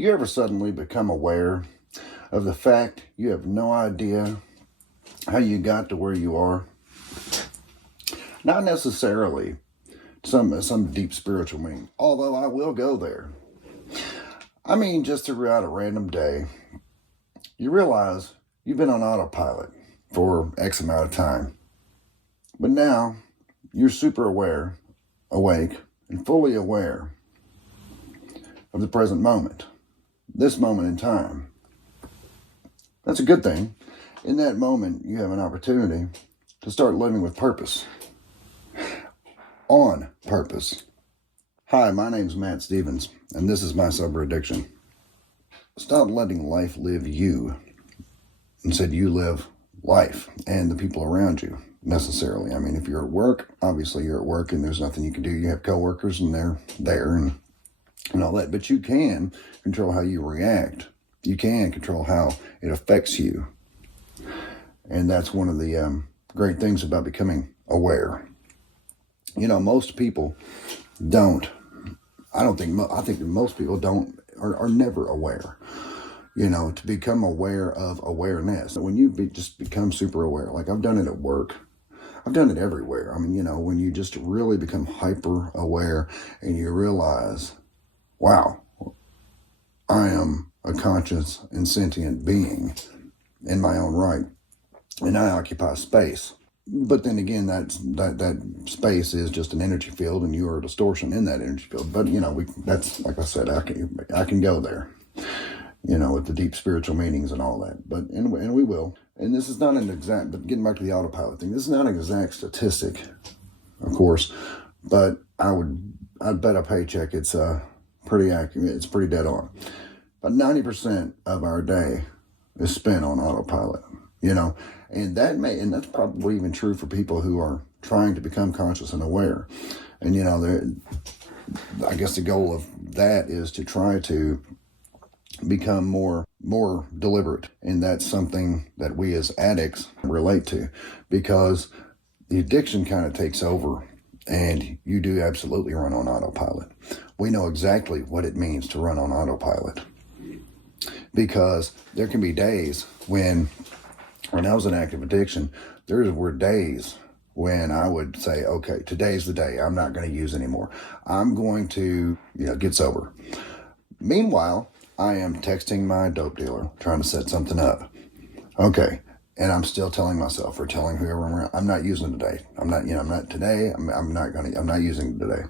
you ever suddenly become aware of the fact you have no idea how you got to where you are? Not necessarily some deep spiritual meaning, although I will go there. I mean, just throughout a random day, you realize you've been on autopilot for X amount of time. But now you're super aware, awake, and fully aware of the present moment, this moment in time. That's a good thing. In that moment, you have an opportunity to start living with purpose. On purpose. Hi, my name's Matt Stevens, and this is my sober addiction. Stop letting life live you. Instead, you live life and the people around you, necessarily. I mean, if you're at work, obviously you're at work and there's nothing you can do. You have coworkers and they're there and all that. But you can control how you react. You can control how it affects you. And that's one of the great things about becoming aware. You know, most people don't. I think most people are never aware. You know, to become aware of awareness. When you just become super aware, like I've done it at work. I've done it everywhere. I mean, you know, when you just really become hyper aware and you realize, wow, I am a conscious and sentient being in my own right. And I occupy space. But then again, that space is just an energy field, and you are a distortion in that energy field. But you know, that's like I said, I can go there, you know, with the deep spiritual meanings and all that. But anyway, and we will. And this is not an exact. But getting back to the autopilot thing, this is not an exact statistic, of course. But I'd bet a paycheck it's pretty accurate. It's pretty dead on. But 90% of our day is spent on autopilot. You know. And that's probably even true for people who are trying to become conscious and aware. And, you know, I guess the goal of that is to try to become more deliberate. And that's something that we as addicts relate to, because the addiction kind of takes over and you do absolutely run on autopilot. We know exactly what it means to run on autopilot, because there can be days when I was in active addiction, there were days when I would say, okay, today's the day. I'm not going to use anymore. I'm going to, get sober. Meanwhile, I am texting my dope dealer, trying to set something up. Okay. And I'm still telling myself, or telling whoever I'm around, I'm not using today. I'm not using today.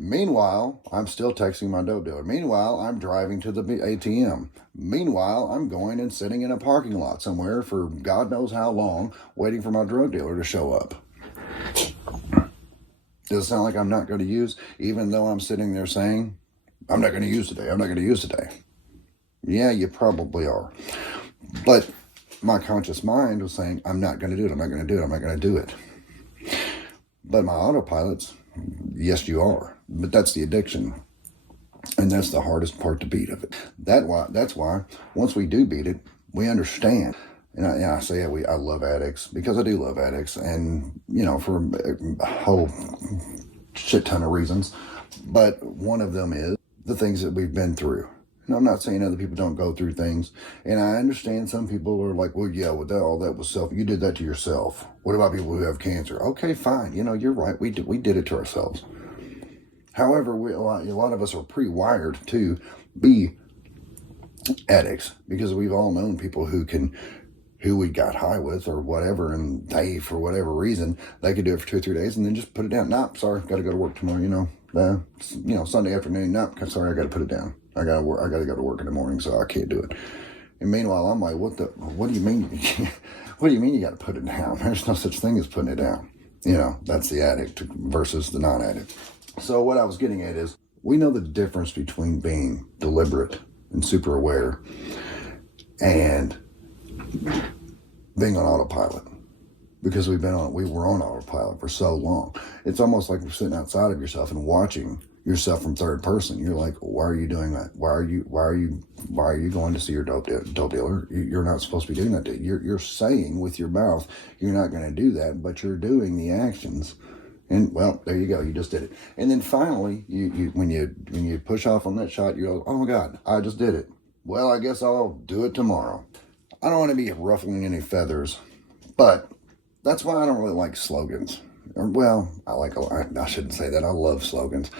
Meanwhile, I'm still texting my dope dealer. Meanwhile, I'm driving to the ATM. Meanwhile, I'm going and sitting in a parking lot somewhere for God knows how long, waiting for my drug dealer to show up. Does it sound like I'm not going to use, even though I'm sitting there saying, I'm not going to use today, I'm not going to use today? Yeah, you probably are. But my conscious mind was saying, I'm not going to do it, I'm not going to do it, I'm not going to do it. But my autopilot's, yes, you are. But that's the addiction. And that's the hardest part to beat of it. That's why once we do beat it, we understand. And I say I love addicts, because I do love addicts. And, for a whole shit ton of reasons. But one of them is the things that we've been through. And I'm not saying other people don't go through things. And I understand some people are like, well, yeah, all that was you did that to yourself. What about people who have cancer? Okay, fine. You're right. We did it to ourselves. However, a lot of us are pre-wired to be addicts, because we've all known people who we got high with or whatever, and they, for whatever reason, they could do it for 2 or 3 days and then just put it down. Nope, sorry, got to go to work tomorrow. Sunday afternoon. Nope, sorry, I got to put it down. I got to go to work in the morning, so I can't do it. And meanwhile, I'm like, what do you mean? What do you mean you got to put it down? There's no such thing as putting it down. That's the addict versus the non-addict. So what I was getting at is, we know the difference between being deliberate and super aware and being on autopilot, because we were on autopilot for so long. It's almost like we're sitting outside of yourself and watching yourself from third person. You're like, why are you doing that? Why are you going to see your dope dealer? You're not supposed to be doing that. You're saying with your mouth you're not going to do that, but you're doing the actions And well, there you go. You just did it. And then finally, when you push off on that shot, you go, oh my God, I just did it. Well, I guess I'll do it tomorrow. I don't want to be ruffling any feathers, but that's why I don't really like slogans. Well, I shouldn't say that. I love slogans.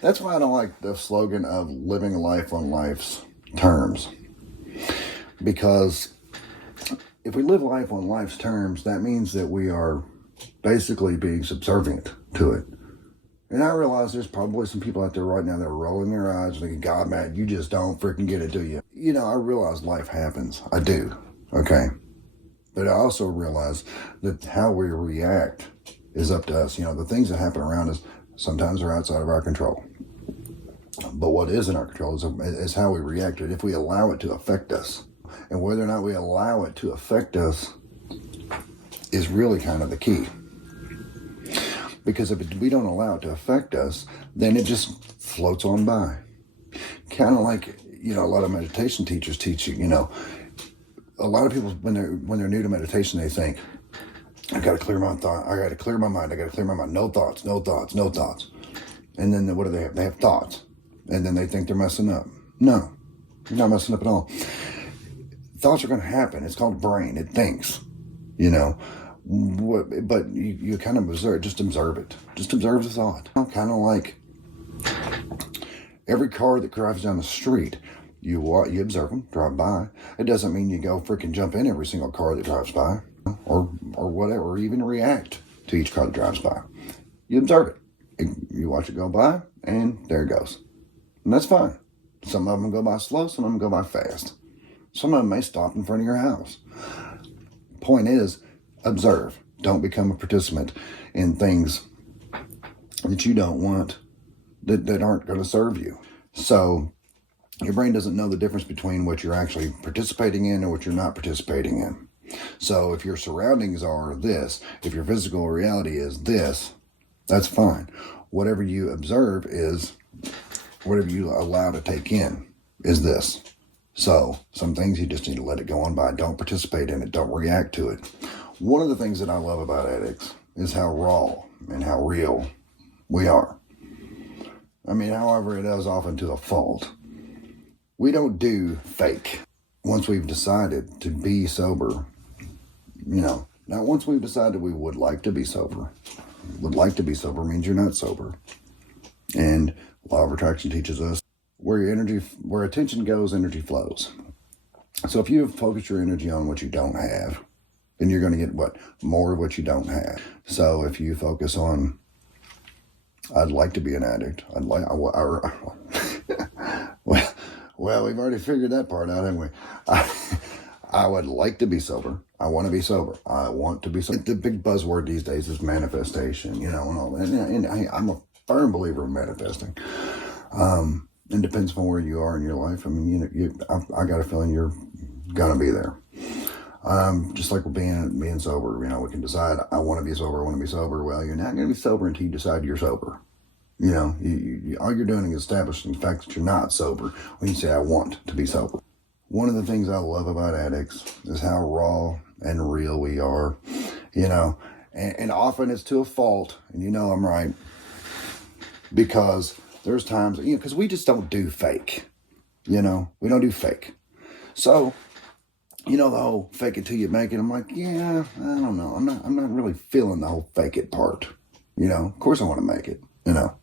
That's why I don't like the slogan of living life on life's terms. Because if we live life on life's terms, that means that we are basically being subservient to it. And I realize there's probably some people out there right now that are rolling their eyes thinking, God, man, you just don't freaking get it, do you? You know, I realize life happens. I do. Okay. But I also realize that how we react is up to us. You know, the things that happen around us sometimes are outside of our control. But what is in our control is how we react to it, if we allow it to affect us. And whether or not we allow it to affect us is really kind of the key. Because if we don't allow it to affect us, then it just floats on by. Kind of like, you know, a lot of meditation teachers teach you, you know, a lot of people, when they're new to meditation, they think, I got to clear my thought. I got to clear my mind. I got to clear my mind. No thoughts, no thoughts, no thoughts. And then what do they have? They have thoughts. And then they think they're messing up. No, you're not messing up at all. Thoughts are going to happen. It's called brain. It thinks, you know. But you kind of observe it. Just observe the thought. Kind of like every car that drives down the street, you observe them, drive by. It doesn't mean you go freaking jump in every single car that drives by, or whatever, or even react to each car that drives by. You observe it. You watch it go by, and there it goes. And that's fine. Some of them go by slow, some of them go by fast. Some of them may stop in front of your house. Point is, observe. Don't become a participant in things that you don't want, that aren't going to serve you. So your brain doesn't know the difference between what you're actually participating in and what you're not participating in. So if your surroundings are this, if your physical reality is this, that's fine. Whatever you observe is, whatever you allow to take in is this. So some things you just need to let it go on by. Don't participate in it. Don't react to it. One of the things that I love about addicts is how raw and how real we are. I mean, however, it is often to a fault. We don't do fake. Once we've decided to be sober, you know, now once we've decided we would like to be sober, would like to be sober means you're not sober. And law of attraction teaches us where attention goes, energy flows. So if you focus your energy on what you don't have, then you're going to get more of what you don't have. So if you focus on, I'd like to be an addict. Well, we've already figured that part out, haven't we? I would like to be sober. I want to be sober. I want to be sober. The big buzzword these days is manifestation, you know, and all that. And I'm a firm believer in manifesting. It depends on where you are in your life. I mean, I got a feeling you're gonna be there. Just like with being sober, you know, we can decide, I want to be sober, I want to be sober. Well, you're not going to be sober until you decide you're sober. You know, all you're doing is establishing the fact that you're not sober when you say, I want to be sober. One of the things I love about addicts is how raw and real we are, you know, and often it's to a fault, and you know I'm right, because there's times, you know, because we just don't do fake, you know, we don't do fake. So, you know, the whole fake it till you make it. I'm like, yeah, I don't know. I'm not really feeling the whole fake it part. You know, of course I want to make it, you know,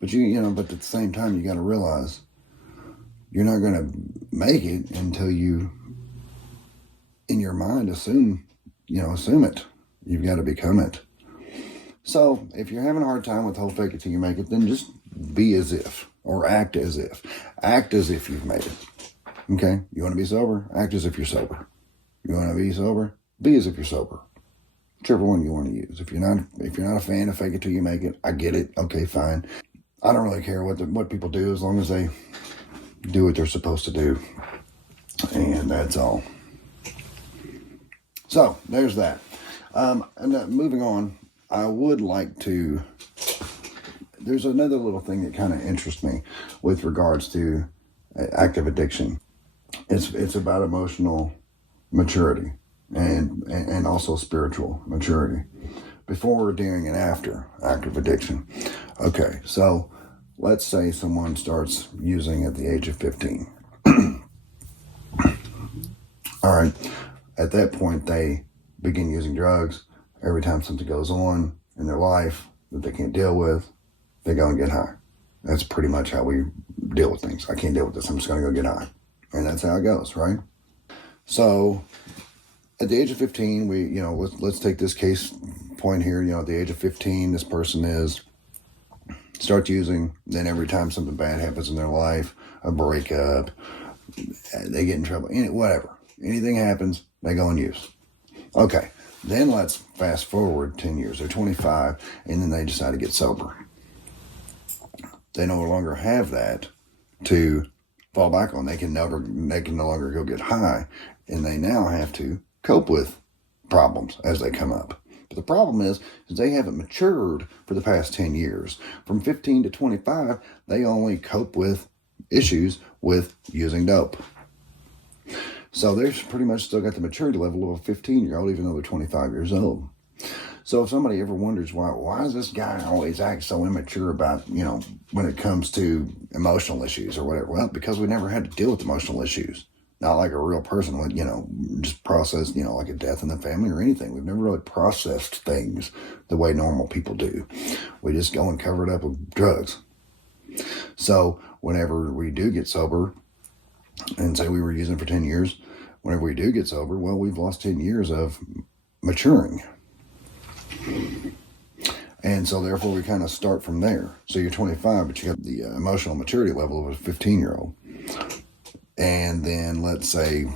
but but at the same time, you got to realize you're not going to make it until you, in your mind, assume it. You've got to become it. So if you're having a hard time with the whole fake it till you make it, then just be as if, or act as if. Act as if you've made it. Okay, you want to be sober? Act as if you're sober. You want to be sober? Be as if you're sober. Whichever one you want to use. If you're not a fan of fake it till you make it, I get it. Okay, fine. I don't really care what people do as long as they do what they're supposed to do, and that's all. So there's that. Moving on, I would like to. There's another little thing that kind of interests me with regards to active addiction. It's about emotional maturity and also spiritual maturity, before, during, and after active addiction. Okay, so let's say someone starts using at the age of 15. All right, at that point, they begin using drugs. Every time something goes on in their life that they can't deal with, they go and get high. That's pretty much how we deal with things. I can't deal with this. I'm just going to go get high. And that's how it goes, right? So at the age of 15, let's take this case point here. At the age of 15, this person starts using. Then every time something bad happens in their life, a breakup, they get in trouble, whatever. Anything happens, they go and use. Okay, then let's fast forward 10 years. They're 25, and then they decide to get sober. They no longer have that to fall back on. They can no longer go get high, and they now have to cope with problems as they come up. But the problem is they haven't matured for the past 10 years. From 15 to 25, they only cope with issues with using dope. So they've pretty much still got the maturity level of a 15-year-old, even though they're 25 years old. So if somebody ever wonders why does this guy always act so immature about, when it comes to emotional issues or whatever? Well, because we never had to deal with emotional issues. Not like a real person would, just process, like a death in the family or anything. We've never really processed things the way normal people do. We just go and cover it up with drugs. So whenever we do get sober, and say we were using for 10 years, whenever we do get sober, well, we've lost 10 years of maturing. And so therefore we kind of start from there. So you're 25, but you got the emotional maturity level of a 15-year-old. And then let's say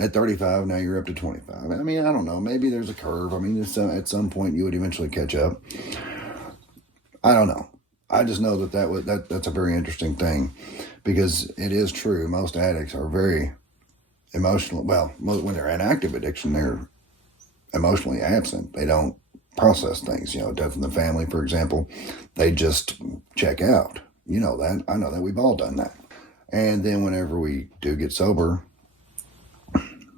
at 35, now you're up to 25. I mean, I don't know. Maybe there's a curve. I mean, at some point you would eventually catch up. I don't know. I just know that's a very interesting thing, because it is true. Most addicts are very emotional. Well, when they're in active addiction, they're emotionally absent. They don't process things. Death in the family, for example, they just check out. You know that. I know that. We've all done that. And then whenever we do get sober,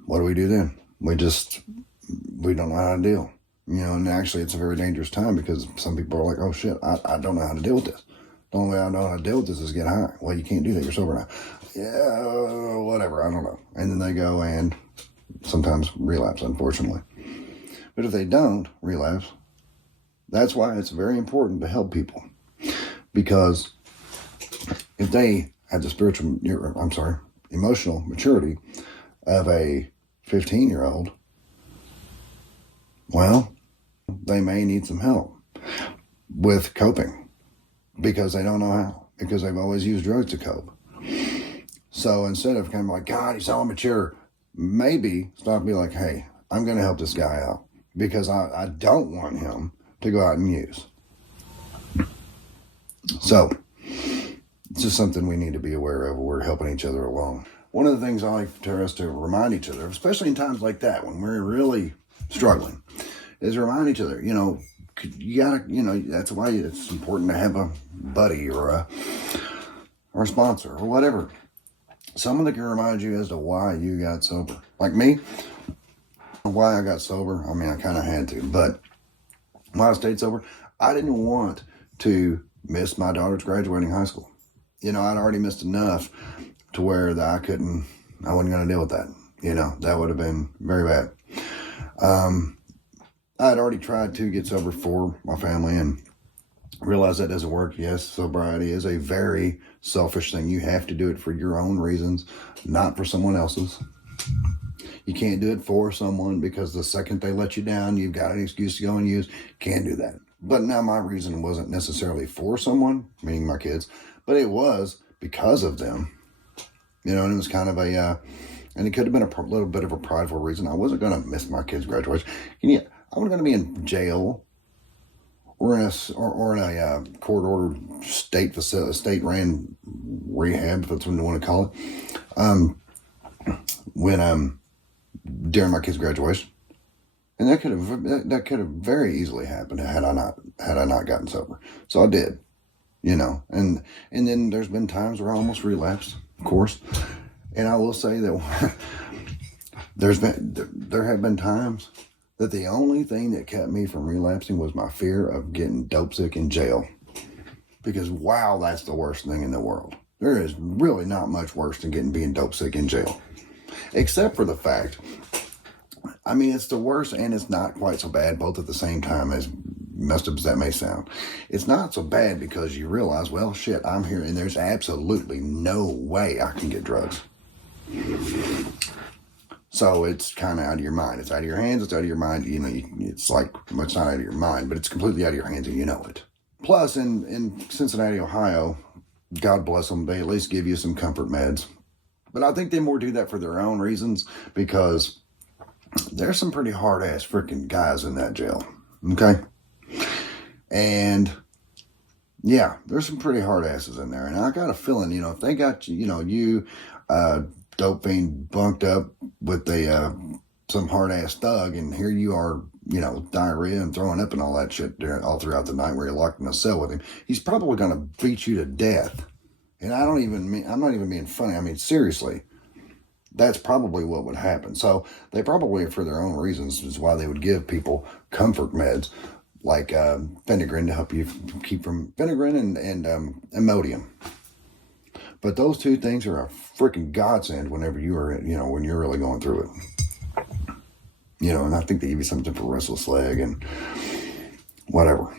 what do we do then? We don't know how to deal. And actually it's a very dangerous time, because some people are like, oh shit, I don't know how to deal with this. The only way I know how to deal with this is get high. Well, you can't do that. You're sober now. Yeah, whatever. I don't know. And then they go and sometimes relapse, unfortunately. But if they don't relapse, that's why it's very important to help people. Because if they have the emotional maturity of a 15-year-old, well, they may need some help with coping, because they don't know how, because they've always used drugs to cope. So instead of kind of like, God, he's so immature, maybe stop and be like, hey, I'm going to help this guy out, because I don't want him to go out and use. So it's just something we need to be aware of. We're helping each other along. One of the things I like for us to remind each other, especially in times like that, when we're really struggling, is remind each other, you gotta, that's why it's important to have a buddy or a sponsor or whatever. Someone that can remind you as to why you got sober. Like me, why I got sober, I mean, I kind of had to, but why I stayed sober, I didn't want to miss my daughter's graduating high school. I'd already missed enough to where that I wasn't going to deal with that. That would have been very bad. I had already tried to get sober for my family and realized that doesn't work. Yes, sobriety is a very selfish thing. You have to do it for your own reasons, not for someone else's. You can't do it for someone, because the second they let you down, you've got an excuse to go and use. Can't do that. But now my reason wasn't necessarily for someone, meaning my kids, but it was because of them. And it was kind of and it could have been a little bit of a prideful reason. I wasn't going to miss my kids' graduation. I wasn't going to be in jail or in a court-ordered state facility, state-ran rehab, if that's what you want to call it, during my kids' graduation. And that could have very easily happened had I not gotten sober. So I did, and then there's been times where I almost relapsed, of course. And I will say that there have been times that the only thing that kept me from relapsing was my fear of getting dope sick in jail. Because, wow, that's the worst thing in the world. There is really not much worse than being dope sick in jail. Except for the fact, I mean, it's the worst and it's not quite so bad, both at the same time, as messed up as that may sound. It's not so bad because you realize, well, shit, I'm here and there's absolutely no way I can get drugs. So it's kind of out of your mind. It's out of your hands, it's out of your mind. You know, it's like, well, it's not out of your mind, but it's completely out of your hands and you know it. Plus, in Cincinnati, Ohio, God bless them, they at least give you some comfort meds. But I think they more do that for their own reasons, because there's some pretty hard-ass freaking guys in that jail, okay? And, yeah, there's some pretty hard asses in there. And I got a feeling, you know, if they got you, you know, you, dope fiend bunked up with some hard-ass thug, and here you are, you know, diarrhea and throwing up and all that shit all throughout the night where you're locked in a cell with him, he's probably going to beat you to death. And I'm not even being funny. I mean, seriously, that's probably what would happen. So they probably, for their own reasons, is why they would give people comfort meds like Phenergan to help you keep from Phenergan and Imodium. But those two things are a freaking godsend whenever you are, you know, when you're really going through it. You know, and I think they give you something for restless leg and whatever.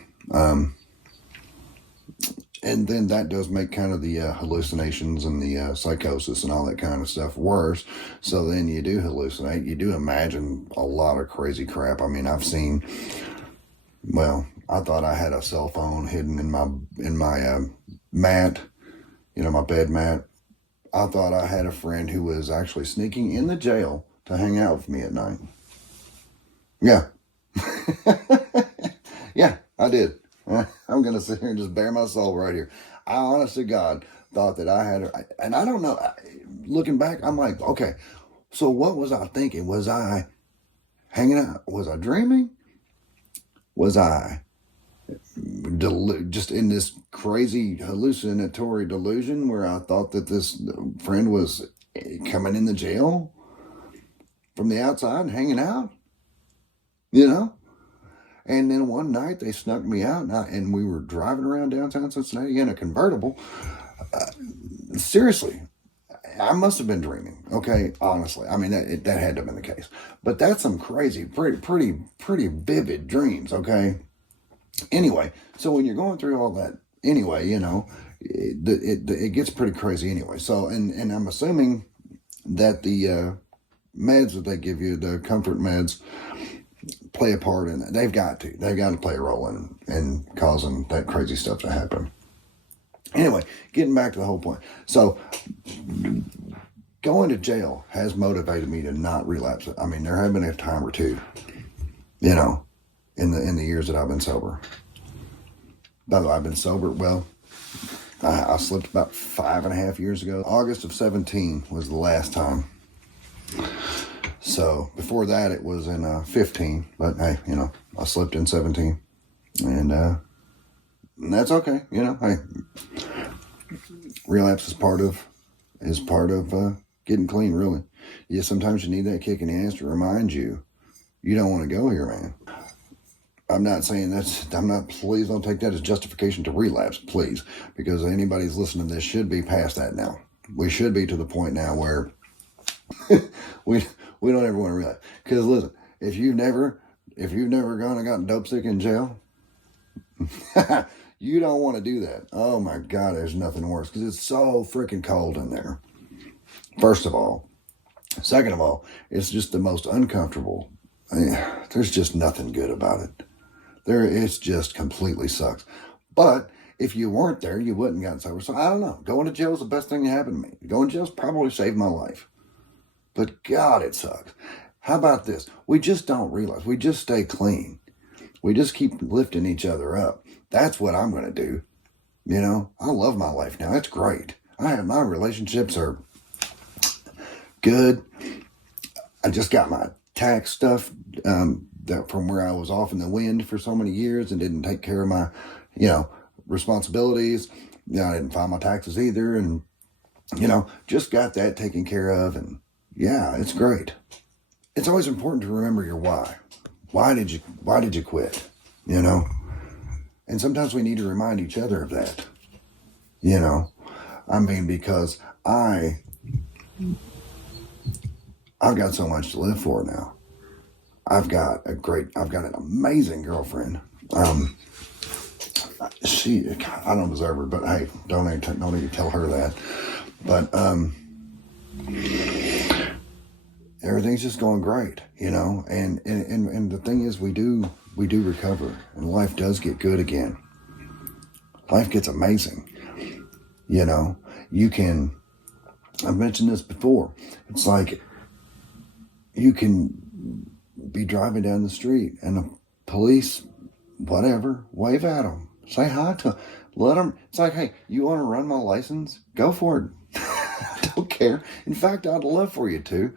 And then that does make kind of the hallucinations and the psychosis and all that kind of stuff worse. So then you do hallucinate. You do imagine a lot of crazy crap. I mean, I've seen, well, I thought I had a cell phone hidden in my mat, you know, my bed mat. I thought I had a friend who was actually sneaking in the jail to hang out with me at night. Yeah. Yeah, I did. I'm going to sit here and just bare my soul right here. I honest to God thought that I had, and I don't know, looking back, I'm like, okay, so what was I thinking? Was I hanging out? Was I dreaming? Was I just in this crazy hallucinatory delusion where I thought that this friend was coming in the jail from the outside and hanging out? You know? And then one night they snuck me out, and we were driving around downtown Cincinnati in a convertible. Seriously, I must have been dreaming. Okay, honestly, I mean that had to have been the case. But that's some crazy, pretty vivid dreams. Okay. Anyway, so when you're going through all that, anyway, you know, it gets pretty crazy anyway. So, and I'm assuming that the meds that they give you, the comfort meds, play a part in it. They've got to play a role in causing that crazy stuff to happen. Anyway, getting back to the whole point. So going to jail has motivated me to not relapse. I mean, there have been a time or two, you know, in the years that I've been sober. By the way, I've been sober, well, I slipped about 5.5 years ago. August of 2017 was the last time. So before that, it was in 2015. But hey, you know, I slipped in 2017, and that's okay. You know, hey, relapse is part of getting clean. Really, yeah. Sometimes you need that kick in the ass to remind you don't want to go here, man. I'm not saying please don't take that as justification to relapse, please, because anybody's listening to this should be past that now. We should be to the point now where we don't ever want to relapse. Because listen, if you've never gone and gotten dope sick in jail, you don't want to do that. Oh my God, there's nothing worse, because it's so freaking cold in there. First of all. Second of all, it's just the most uncomfortable. There's just nothing good about it. It's just completely sucks. But if you weren't there, you wouldn't have gotten sober. So I don't know. Going to jail is the best thing that happened to me. Going to jail's probably saved my life. But God, it sucks. How about this? We just don't realize. We just stay clean. We just keep lifting each other up. That's what I'm going to do. You know, I love my life now. It's great. My relationships are good. I just got my tax stuff that from where I was off in the wind for so many years and didn't take care of my, you know, responsibilities. You know, I didn't file my taxes either, and you know, just got that taken care of, and yeah, it's great. It's always important to remember your why. Why did you quit? You know? And sometimes we need to remind each other of that. You know? I mean, because I've got so much to live for now. I've got an amazing girlfriend. I don't deserve her, but hey, don't even tell her that. But everything's just going great, you know. And the thing is, we do recover, and life does get good again. Life gets amazing, you know. I've mentioned this before. It's like you can be driving down the street and the police, whatever, wave at them, say hi to them, let them. It's like, hey, you want to run my license? Go for it. I don't care. In fact, I'd love for you to.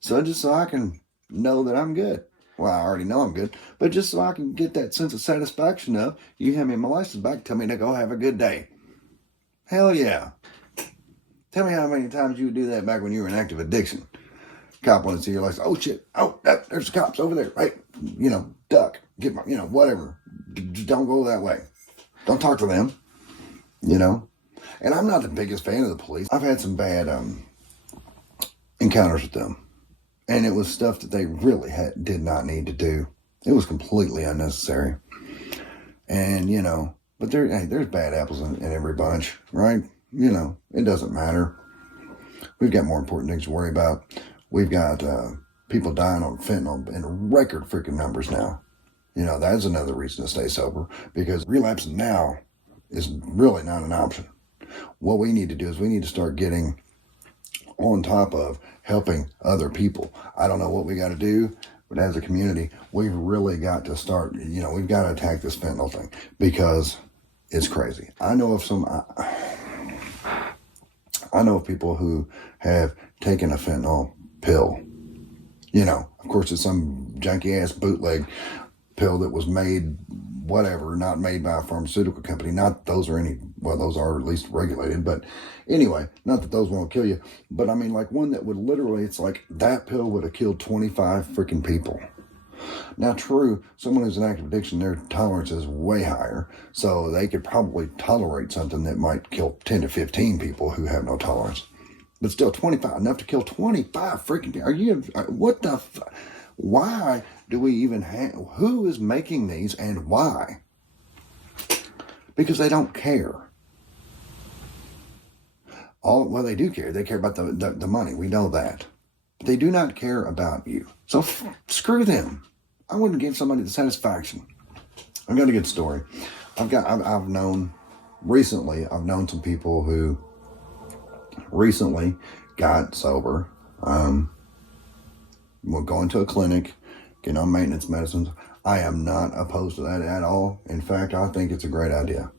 So just so I can know that I'm good. Well, I already know I'm good, but just so I can get that sense of satisfaction of, you hand me my license back, tell me to go have a good day. Hell yeah. Tell me how many times you would do that back when you were in active addiction. Cop wanted to see your license. Oh shit. Oh, there's the cops over there. Right. You know, duck. Get my, whatever. Don't go that way. Don't talk to them. You know. And I'm not the biggest fan of the police. I've had some bad encounters with them. And it was stuff that they really did not need to do. It was completely unnecessary. And, you know, but there's bad apples in every bunch, right? You know, it doesn't matter. We've got more important things to worry about. We've got people dying on fentanyl in record freaking numbers now. You know, that's another reason to stay sober, because relapsing now is really not an option. What we need to do is we need to start getting on top of helping other people. I don't know what we got to do, but as a community, we've really got to start, we've got to attack this fentanyl thing, because it's crazy. I know of people who have taken a fentanyl pill. You know, of course, it's some junky ass bootleg pill that was made, not made by a pharmaceutical company. Not those are those are at least regulated, but anyway, not that those won't kill you, but I mean, like one that would literally, it's like that pill would have killed 25 freaking people. Now, true, someone who's in active addiction, their tolerance is way higher, so they could probably tolerate something that might kill 10 to 15 people who have no tolerance. But still, 25, enough to kill 25 freaking people. Why do we even who is making these and why? Because they don't care. Well, they do care. They care about the money. We know that. But they do not care about you. So screw them. I wouldn't give somebody the satisfaction. I've got a good story. I've known some people who recently got sober. We're going to a clinic, getting on maintenance medicines. I am not opposed to that at all. In fact, I think it's a great idea.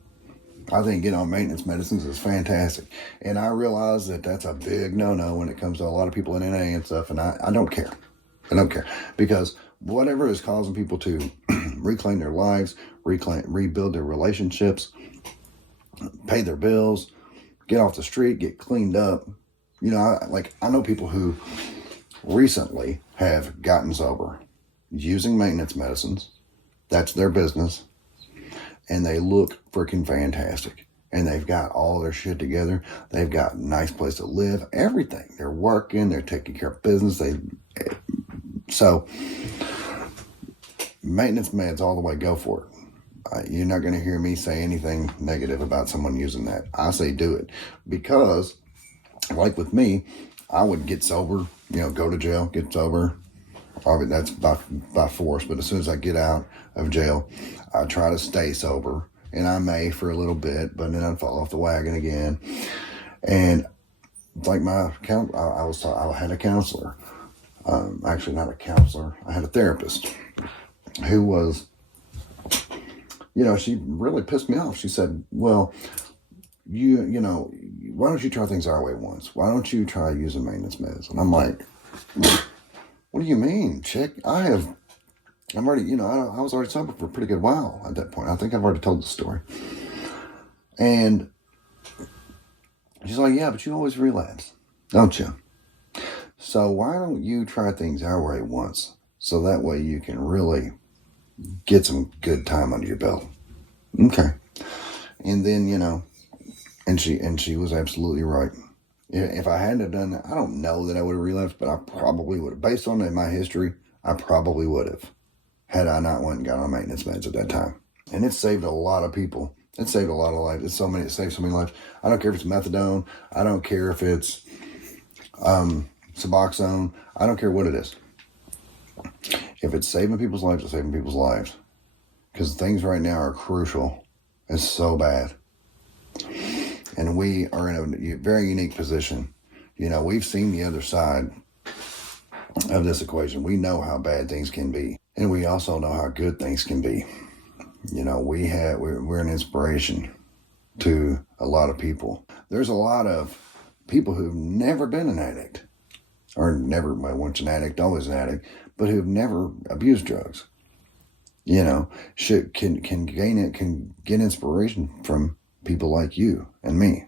I think getting on maintenance medicines is fantastic. And I realize that that's a big no-no when it comes to a lot of people in NA and stuff. And I don't care. I don't care. Because whatever is causing people to reclaim their lives, rebuild their relationships, pay their bills, get off the street, get cleaned up. You know, I know people who recently have gotten sober using maintenance medicines. That's their business. And they look freaking fantastic. And they've got all their shit together. They've got a nice place to live, everything. They're working, they're taking care of business. So, maintenance meds all the way, go for it. You're not going to hear me say anything negative about someone using that. I say do it. Because, like with me, I would get sober, go to jail, get sober. That's by force, but as soon as I get out of jail, I try to stay sober, and I may for a little bit, but then I'd fall off the wagon again. And like I had a counselor, actually not a counselor, I had a therapist who was, she really pissed me off. She said, well, why don't you try things our way once? Why don't you try using maintenance meds? And I'm like, what do you mean, chick? I'm already, I was already sober for a pretty good while at that point. I think I've already told the story. And she's like, yeah, but you always relapse, don't you? So why don't you try things our way once? So that way you can really get some good time under your belt. Okay. And then, and she was absolutely right. If I hadn't have done that, I don't know that I would have relapsed, but I probably would have. Based on my history, I probably would have, had I not went and got on maintenance meds at that time. And it saved a lot of people. It saved a lot of lives. It saved so many lives. I don't care if it's methadone. I don't care if it's Suboxone. I don't care what it is. If it's saving people's lives, it's saving people's lives. Because things right now are crucial. It's so bad. And we are in a very unique position. We've seen the other side of this equation. We know how bad things can be. And we also know how good things can be. We're an inspiration to a lot of people. There's a lot of people who've never been an addict. Or never, once an addict, always an addict. But who've never abused drugs. Can get inspiration from people like you and me.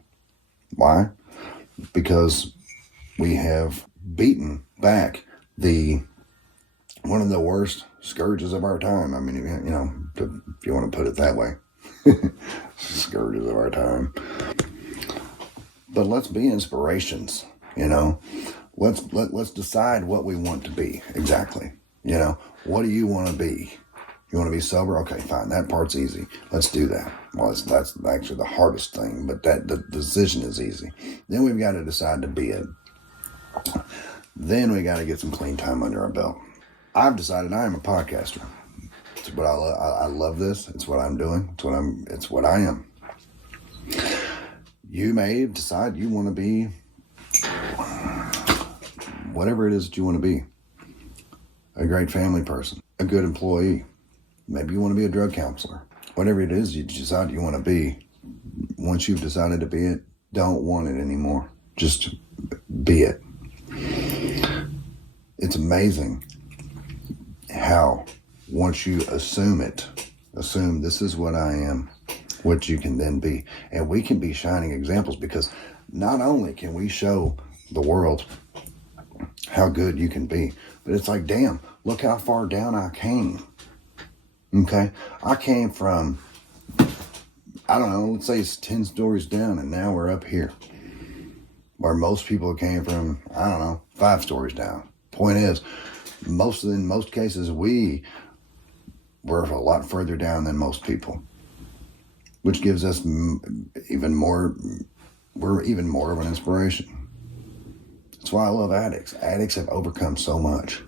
Why? Because we have beaten back one of the worst scourges of our time. I mean, if you want to put it that way. Scourges of our time. But let's be inspirations, Let's decide what we want to be exactly. What do you want to be? You want to be sober? Okay, fine. That part's easy. Let's do that. Well, that's actually the hardest thing, but the decision is easy. Then we've got to decide to be it. Then we got to get some clean time under our belt. I've decided I am a podcaster. It's what I love this. It's what I'm doing. It's what I am. You may decide you want to be whatever it is that you want to be. A great family person, a good employee. Maybe you want to be a drug counselor. Whatever it is you decide you want to be, once you've decided to be it, don't want it anymore. Just be it. It's amazing how once you assume this is what I am, what you can then be. And we can be shining examples, because not only can we show the world how good you can be, but it's like, damn, look how far down I came. Okay? I came from, I don't know, let's say it's 10 stories down, and now we're up here. Where most people came from, I don't know, 5 stories down. Point is, in most cases, we were a lot further down than most people. Which gives us even more of an inspiration. That's why I love addicts. Addicts have overcome so much.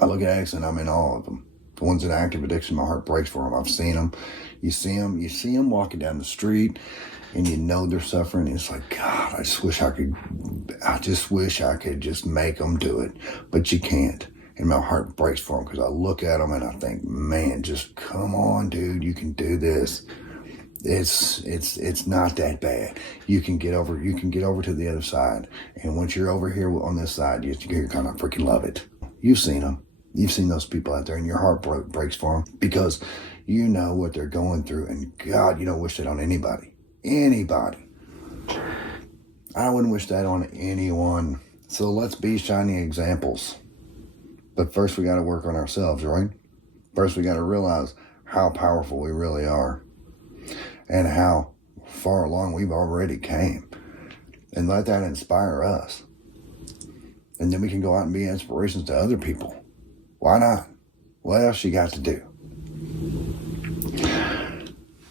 I look at addicts and I'm in awe of them. The ones in active addiction, my heart breaks for them. I've seen them. You see them walking down the street, and they're suffering. And it's like, God, I just wish I could just make them do it. But you can't. And my heart breaks for them, because I look at them and I think, man, just come on, dude, you can do this. It's not that bad. You can get over to the other side. And once you're over here on this side, you're gonna freaking love it. You've seen them. You've seen those people out there, and your heart breaks for them, because you know what they're going through. And God, you don't wish that on anybody. Anybody. I wouldn't wish that on anyone. So let's be shining examples. But first we got to work on ourselves, right? First we got to realize how powerful we really are, and how far along we've already came, and let that inspire us. And then we can go out and be inspirations to other people. Why not? What else you got to do?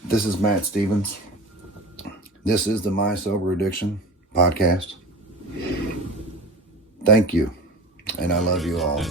This is Matt Stevens. This is the My Sober Addiction podcast. Thank you. And I love you all.